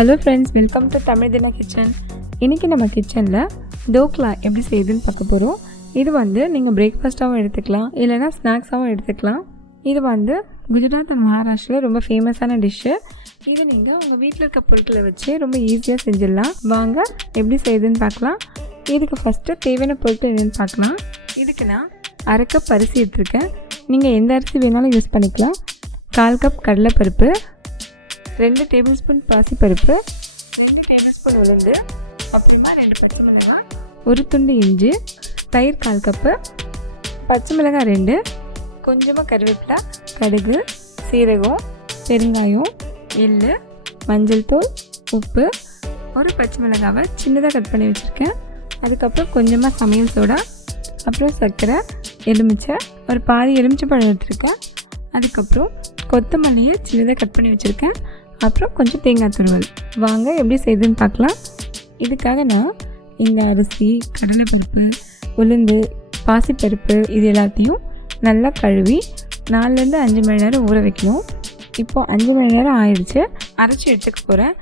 Hello friends, welcome to Tamil தின kitchen. இன்றைக்கி நம்ம கிச்சனில் தோக்லா எப்படி செய்யுதுன்னு பார்க்க போகிறோம். இது நீங்கள் பிரேக்ஃபாஸ்ட்டாகவும் எடுத்துக்கலாம், இல்லைனா ஸ்நாக்ஸாகவும் எடுத்துக்கலாம். இது குஜராத் அண்ட் மகாராஷ்டிராவில் ரொம்ப ஃபேமஸான டிஷ்ஷு. இது நீங்கள் உங்கள் வீட்டில் இருக்க பொருட்களை வச்சு ரொம்ப ஈஸியாக செஞ்சிடலாம். வாங்க எப்படி செய்யுதுன்னு பார்க்கலாம். இதுக்கு ஃபஸ்ட்டு தேவையான பொருட்கள் என்னென்னு பார்க்கலாம். இதுக்கு நான் 1/2 கப் அரிசி எடுத்துருக்கேன். நீங்கள் எந்த அரிசி வேணாலும் யூஸ் பண்ணிக்கலாம். 1/4 கப் கடலைப்பருப்பு, 2 டேபிள் ஸ்பூன் பாசிப்பருப்பு, 2 டேபிள் ஸ்பூன் உளுந்து, அப்புறமா 2 பச்சை மிளகாய், 1 துண்டு இஞ்சி, தயிர் 1/4 கப்பு, பச்சை மிளகாய் 2, கொஞ்சமாக கருவேப்பிலை, கடுகு, சீரகம், பெருங்காயம், எள்ளு, மஞ்சள் தூள், உப்பு, 1 பச்சை மிளகாவை சின்னதாக கட் பண்ணி வச்சுருக்கேன். அதுக்கப்புறம் கொஞ்சமாக சமையல் சோடா, அப்புறம் சர்க்கரை, எலுமிச்சை, ஒரு பாதி எலுமிச்சை பழம் எடுத்துருக்கேன். அதுக்கப்புறம் கொத்தமல்லியை சின்னதாக கட் பண்ணி வச்சுருக்கேன். அப்புறம் கொஞ்சம் தேங்காய் துருவல். வாங்க எப்படி செய்யுதுன்னு பார்க்கலாம். இதுக்காக நான் இந்த அரிசி, கடலைப்பருப்பு, உளுந்து, பாசிப்பருப்பு இது எல்லாத்தையும் நல்லா கழுவி 4லேருந்து 5 மணி நேரம் ஊற வைக்கணும். இப்போது 5 மணி நேரம் ஆயிடுச்சு. அரைச்சி எடுத்துக்க போகிறேன்.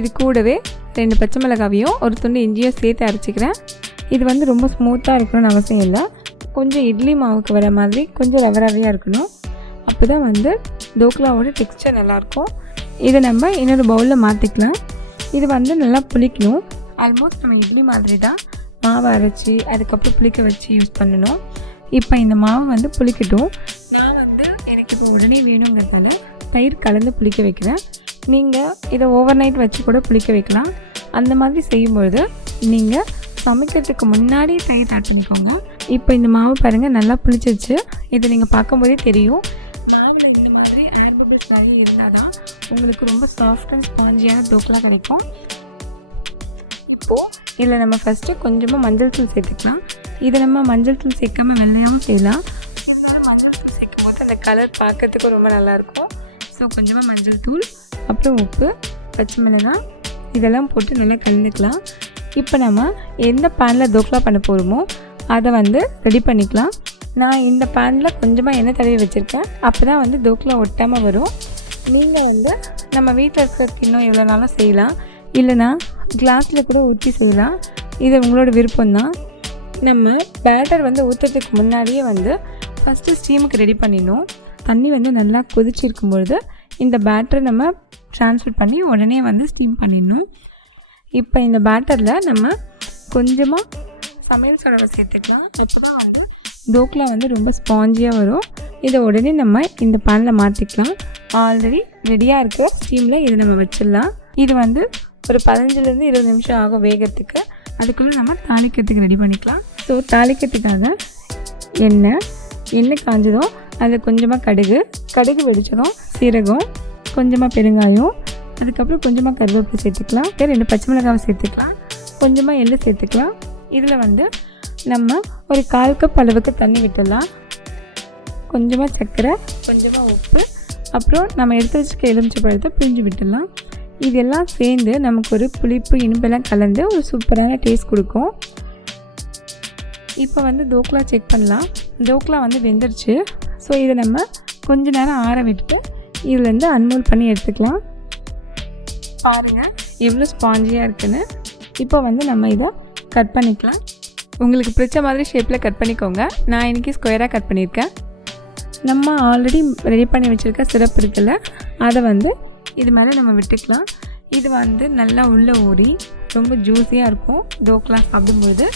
இது கூடவே 2 பச்சை மிளகாவையும் 1 துண்டு இஞ்சியும் சேர்த்து அரைச்சிக்கிறேன். இது ரொம்ப ஸ்மூத்தாக இருக்கணும்னு அவசியம் இல்லை. கொஞ்சம் இட்லி மாவுக்கு வர மாதிரி கொஞ்சம் ரவராவையாக இருக்கணும். அப்போ தான் தோக்லாவோட டெக்ஸ்சர் நல்லாயிருக்கும். இதை நம்ம இன்னொரு பவுலில் மாற்றிக்கலாம். இது நல்லா புளிக்கணும். ஆல்மோஸ்ட் நம்ம இட்லி மாதிரி தான் மாவை அரைச்சி அதுக்கப்புறம் புளிக்க வச்சு யூஸ் பண்ணணும். இப்போ இந்த மாவு புளிக்கட்டும். நான் எனக்கு இப்போ உடனே வேணுங்கிறதால தயிர் கலந்து புளிக்க வைக்கிறேன். நீங்கள் இதை ஓவர் நைட் வச்சு கூட புளிக்க வைக்கலாம். அந்த மாதிரி செய்யும்பொழுது நீங்கள் சமைக்கிறதுக்கு முன்னாடி தயிர் ஆட் பண்ணிக்கோங்க. இப்போ இந்த மாவு பாருங்கள் நல்லா புளிச்சிருச்சு. இதை நீங்கள் பார்க்கும்போதே தெரியும். இந்த மாதிரி ஆல்புட் ஸ்டைல் இருந்தால் தான் உங்களுக்கு ரொம்ப சாஃப்ட் அண்ட் ஸ்பாஞ்சியான தோக்லா கிடைக்கும். இப்போது இதில் நம்ம ஃபஸ்ட்டு கொஞ்சமாக மஞ்சள் தூள் சேர்த்துக்கலாம். இதை நம்ம மஞ்சள் தூள் சேர்க்காமல் வெள்ளையாகவும் செய்யலாம். இருந்தாலும் மஞ்சள் தூள் சேர்க்கும் போது அந்த கலர் பார்க்கறதுக்கு ரொம்ப நல்லாயிருக்கும். ஸோ கொஞ்சமாக மஞ்சள் தூள், அப்புறம் உப்பு, பச்சை மிளகாய் இதெல்லாம் போட்டு நல்லா கலந்துக்கலாம். இப்போ நம்ம எந்த பேனில் தோக்லா பண்ண போகிறோமோ அதை ரெடி பண்ணிக்கலாம். நான் இந்த பேனில் கொஞ்சமாக எண்ணெய் தடவி வச்சுருக்கேன். அப்போ தான் தோக்லா ஒட்டாமல் வரும். நீங்கள் நம்ம வீட்டில் இருக்கிற கிண்ணம் எவ்வளோ நாளும் செய்யலாம், இல்லைனா கிளாஸில் கூட ஊற்றி செய்யலாம். இது உங்களோட விருப்பம்தான். நம்ம பேட்டர் ஊற்றுறதுக்கு முன்னாடியே ஃபஸ்ட்டு ஸ்டீமுக்கு ரெடி பண்ணிடணும். தண்ணி நல்லா கொதிச்சிருக்கும்பொழுது இந்த பேட்டரை நம்ம ட்ரான்ஸ்ஃபர் பண்ணி உடனே ஸ்டீம் பண்ணிடணும். இப்போ இந்த பேட்டரில் நம்ம கொஞ்சமாக சமையல் சோடாவை சேர்த்துக்கலாம். இப்போ தான் தோக்லா ரொம்ப ஸ்பாஞ்சியாக வரும். இதை உடனே நம்ம இந்த பேனில் மாற்றிக்கலாம். ஆல்ரெடி ரெடியாக இருக்க ஸ்டீமில் இதை நம்ம வச்சிடலாம். இது ஒரு 15லேருந்து 20 நிமிஷம் ஆகும் வேகிறதுக்கு. அதுக்குள்ளே நம்ம தாளிக்கிறதுக்கு ரெடி பண்ணிக்கலாம். ஸோ தாளிக்கிறதுக்காக எண்ணெய் காஞ்சதும் அதில் கொஞ்சமாக கடுகு வெடிச்சதும் சீரகம், கொஞ்சமாக பெருங்காயம், அதுக்கப்புறம் கொஞ்சமாக கருவேப்பிலை சேர்த்துக்கலாம். 2 பச்சை மிளகாவை சேர்த்துக்கலாம். கொஞ்சமாக எள்ளு சேர்த்துக்கலாம். இதில் நம்ம ஒரு 1/4 கப் அளவுக்கு தண்ணி விட்டுடலாம். கொஞ்சமாக சர்க்கரை, கொஞ்சமாக உப்பு, அப்புறம் நம்ம எடுத்து வச்சுக்க எலுமிச்சை பழத்தை பிழிஞ்சு விட்டுடலாம். இதெல்லாம் சேர்ந்து நமக்கு ஒரு புளிப்பு இனிப்பெல்லாம் கலந்து ஒரு சூப்பரான டேஸ்ட் கொடுக்கும். இப்போ தோக்லா செக் பண்ணலாம். தோக்லா வெந்துருச்சு. ஸோ இதை நம்ம கொஞ்ச நேரம் ஆற விட்டுட்டு இதுலேருந்து அன்மோல் பண்ணி எடுத்துக்கலாம். பாருங்கள் எவ்வளோ ஸ்பாஞ்சியாக இருக்குன்னு. இப்போ நம்ம இதை கட் பண்ணிக்கலாம். உங்களுக்கு பிடிச்ச மாதிரி ஷேப்பில் கட் பண்ணிக்கோங்க. நான் இன்றைக்கி ஸ்கொயராக கட் பண்ணியிருக்கேன். நம்ம ஆல்ரெடி ரெடி பண்ணி வச்சுருக்க சிரப் இருக்குல்ல, அதை இது மேலே நம்ம விட்டுக்கலாம். இது நல்லா உள்ளே ஊறி ரொம்ப ஜூஸியாக இருக்கும். தோக்லா சாப்பிடும்போது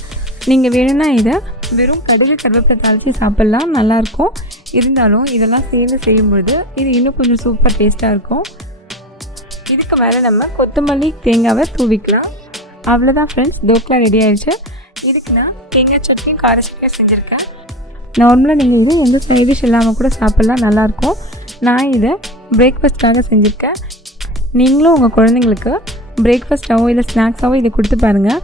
நீங்கள் வேணும்னா இதை வெறும் கடுகு கருவேப்பிலை தாளித்து சாப்பிட்லாம், நல்லாயிருக்கும். இருந்தாலும் இதெல்லாம் சேர்ந்து செய்யும்போது இது இன்னும் கொஞ்சம் சூப்பர் டேஸ்ட்டாக இருக்கும். இதுக்கு மேலே நம்ம கொத்தமல்லி, தேங்காவை தூவிக்கலாம். அவ்வளோதான் ஃப்ரெண்ட்ஸ், தோக்லா ரெடி ஆயிடுச்சு. இதுக்கு நான் தேங்காய் சட்னியும் கார சட்னியும் செஞ்சுருக்கேன். நார்மலாக நீங்கள் இது எந்த சைட் டிஷ் இல்லாமல் கூட சாப்பிட்லாம், நல்லாயிருக்கும். நான் இதை பிரேக்ஃபாஸ்ட்காக செஞ்சுருக்கேன். நீங்களும் உங்கள் குழந்தைங்களுக்கு பிரேக்ஃபாஸ்ட்டாவோ இல்லை ஸ்நாக்ஸாவோ இதை கொடுத்து பாருங்கள்.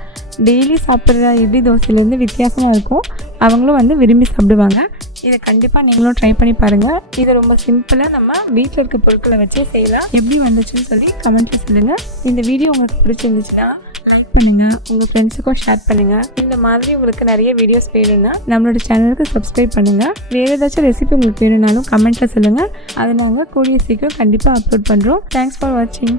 டெய்லி சாப்பிட்ற இட்லி தோசையிலேருந்து வித்தியாசமாக இருக்கும். அவங்களும் விரும்பி சாப்பிடுவாங்க. இதை கண்டிப்பாக நீங்களும் ட்ரை பண்ணி பாருங்கள். இதை ரொம்ப சிம்பிளாக நம்ம வீட்டில் இருக்க பொருட்களை வச்சே செய்யலாம். எப்படி வந்துச்சுன்னு சொல்லி கமெண்ட்டில் சொல்லுங்கள். இந்த வீடியோ உங்களுக்கு பிடிச்சிருந்துச்சுன்னா லைக் பண்ணுங்கள், உங்கள் ஃப்ரெண்ட்ஸுக்கும் ஷேர் பண்ணுங்கள். இந்த மாதிரி உங்களுக்கு நிறைய வீடியோஸ் வேணும்னா நம்மளோட சேனலுக்கு சப்ஸ்கிரைப் பண்ணுங்கள். வேறு ஏதாச்சும் ரெசிபி உங்களுக்கு வேணும்னாலும் கமெண்ட்டில் சொல்லுங்கள். அதை நாங்கள் கூடிய சீக்கிரம் கண்டிப்பாக அப்லோட் பண்ணுறோம். தேங்க்ஸ் ஃபார் வாட்சிங்.